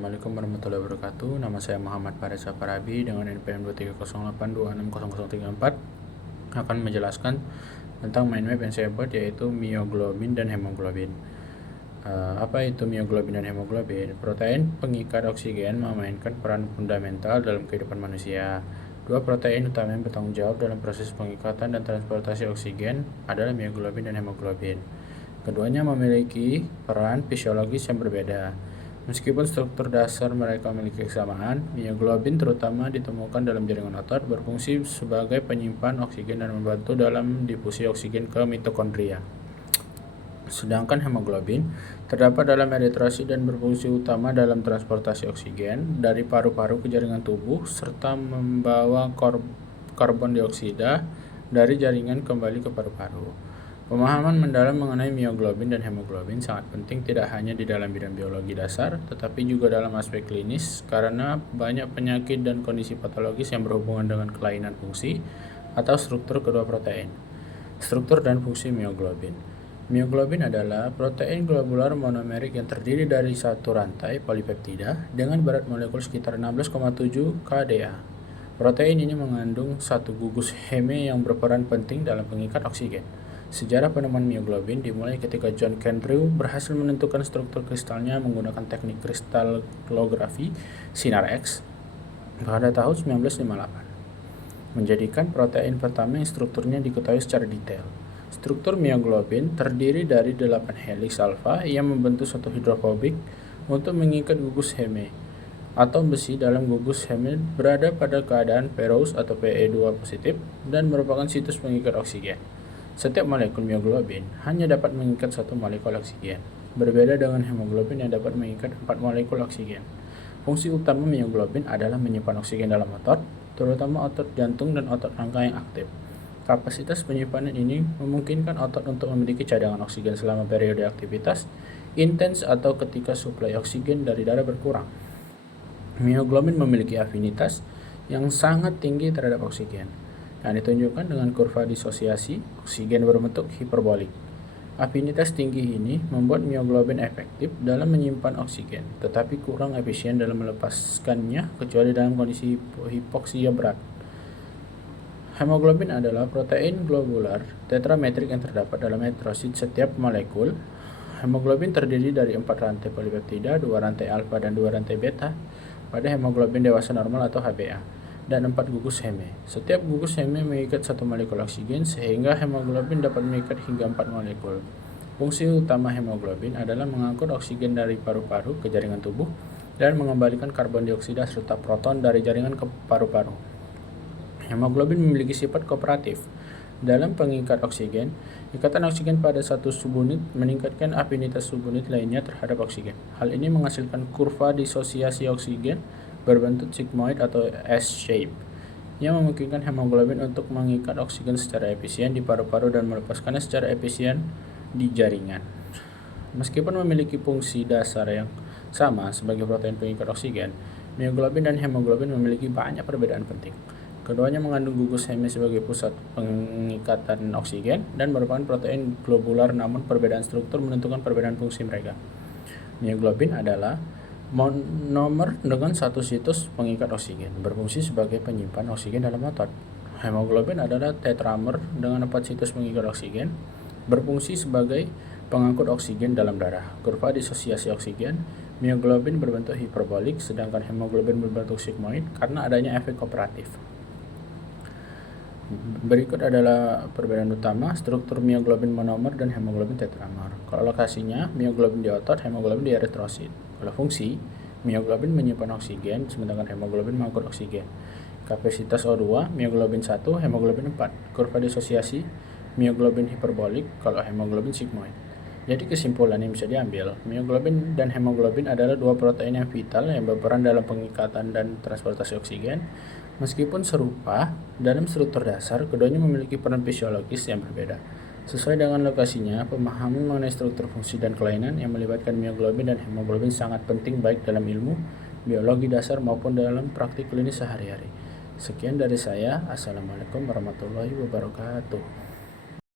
Assalamualaikum warahmatullahi wabarakatuh. Nama saya Muhammad Farid Safarabi dengan NPM 230826034 akan menjelaskan tentang mind map yang saya buat, yaitu mioglobin dan hemoglobin. Apa itu mioglobin dan hemoglobin? Protein pengikat oksigen memainkan peran fundamental dalam kehidupan manusia. Dua protein utama yang bertanggung jawab dalam proses pengikatan dan transportasi oksigen adalah mioglobin dan hemoglobin. Keduanya memiliki peran fisiologis yang berbeda. Meskipun struktur dasar mereka memiliki kesamaan, mioglobin terutama ditemukan dalam jaringan otot, berfungsi sebagai penyimpan oksigen dan membantu dalam difusi oksigen ke mitokondria. Sedangkan hemoglobin terdapat dalam eritrosit dan berfungsi utama dalam transportasi oksigen dari paru-paru ke jaringan tubuh serta membawa karbon dioksida dari jaringan kembali ke paru-paru. Pemahaman mendalam mengenai mioglobin dan hemoglobin sangat penting tidak hanya di dalam bidang biologi dasar, tetapi juga dalam aspek klinis karena banyak penyakit dan kondisi patologis yang berhubungan dengan kelainan fungsi atau struktur kedua protein. Struktur dan fungsi mioglobin. Mioglobin adalah protein globular monomerik yang terdiri dari satu rantai polipeptida dengan berat molekul sekitar 16,7 kDa. Protein ini mengandung satu gugus heme yang berperan penting dalam pengikat oksigen. Sejarah penemuan mioglobin dimulai ketika John Kendrew berhasil menentukan struktur kristalnya menggunakan teknik kristalografi sinar X pada tahun 1958, menjadikan protein pertama yang strukturnya diketahui secara detail. Struktur mioglobin terdiri dari 8 heliks alfa yang membentuk satu hidrofobik untuk mengikat gugus heme atau besi dalam gugus heme berada pada keadaan ferrous atau Pe2 positif dan merupakan situs pengikat oksigen. Setiap molekul mioglobin hanya dapat mengikat satu molekul oksigen, berbeda dengan hemoglobin yang dapat mengikat 4 molekul oksigen. Fungsi utama mioglobin adalah menyimpan oksigen dalam otot, terutama otot jantung dan otot rangka yang aktif. Kapasitas penyimpanan ini memungkinkan otot untuk memiliki cadangan oksigen selama periode aktivitas intens atau ketika suplai oksigen dari darah berkurang. Mioglobin memiliki afinitas yang sangat tinggi terhadap oksigen, yang ditunjukkan dengan kurva disosiasi oksigen berbentuk hiperbolik. Afinitas tinggi ini membuat mioglobin efektif dalam menyimpan oksigen, tetapi kurang efisien dalam melepaskannya kecuali dalam kondisi hipoksia berat. Hemoglobin adalah protein globular tetrametrik yang terdapat dalam eritrosit setiap molekul. Hemoglobin terdiri dari 4 rantai polipeptida, 2 rantai alfa dan 2 rantai beta pada hemoglobin dewasa normal atau HbA, dan 4 gugus heme. Setiap gugus heme mengikat satu molekul oksigen sehingga hemoglobin dapat mengikat hingga 4 molekul. Fungsi utama hemoglobin adalah mengangkut oksigen dari paru-paru ke jaringan tubuh dan mengembalikan karbon dioksida serta proton dari jaringan ke paru-paru. Hemoglobin memiliki sifat kooperatif dalam pengikat oksigen. Ikatan oksigen pada satu subunit meningkatkan afinitas subunit lainnya terhadap oksigen. Hal ini menghasilkan kurva disosiasi oksigen berbentuk sigmoid atau S-shape yang memungkinkan hemoglobin untuk mengikat oksigen secara efisien di paru-paru dan melepaskannya secara efisien di jaringan. Meskipun memiliki fungsi dasar yang sama sebagai protein pengikat oksigen, mioglobin dan hemoglobin memiliki banyak perbedaan penting. Keduanya mengandung gugus heme sebagai pusat pengikatan oksigen dan merupakan protein globular, namun perbedaan struktur menentukan perbedaan fungsi mereka. Mioglobin adalah monomer dengan satu situs pengikat oksigen, berfungsi sebagai penyimpan oksigen dalam otot. Hemoglobin adalah tetramer dengan 4 situs pengikat oksigen, berfungsi sebagai pengangkut oksigen dalam darah. Kurva disosiasi oksigen, mioglobin berbentuk hiperbolik, sedangkan hemoglobin berbentuk sigmoid karena adanya efek kooperatif. Berikut adalah perbedaan utama struktur mioglobin monomer dan hemoglobin tetramer. Kalau lokasinya, mioglobin di otot, hemoglobin di eritrosit. Kalau fungsi, mioglobin menyimpan oksigen, sementara hemoglobin mengangkut oksigen. Kapasitas O2, mioglobin 1, hemoglobin 4. Kurva disosiasi, mioglobin hiperbolik, kalau hemoglobin sigmoid. Jadi kesimpulan yang bisa diambil, mioglobin dan hemoglobin adalah dua protein yang vital yang berperan dalam pengikatan dan transportasi oksigen. Meskipun serupa dalam struktur dasar, keduanya memiliki peran fisiologis yang berbeda. Sesuai dengan lokasinya, pemahaman mengenai struktur fungsi dan kelainan yang melibatkan mioglobin dan hemoglobin sangat penting baik dalam ilmu biologi dasar maupun dalam praktik klinis sehari-hari. Sekian dari saya. Assalamualaikum warahmatullahi wabarakatuh.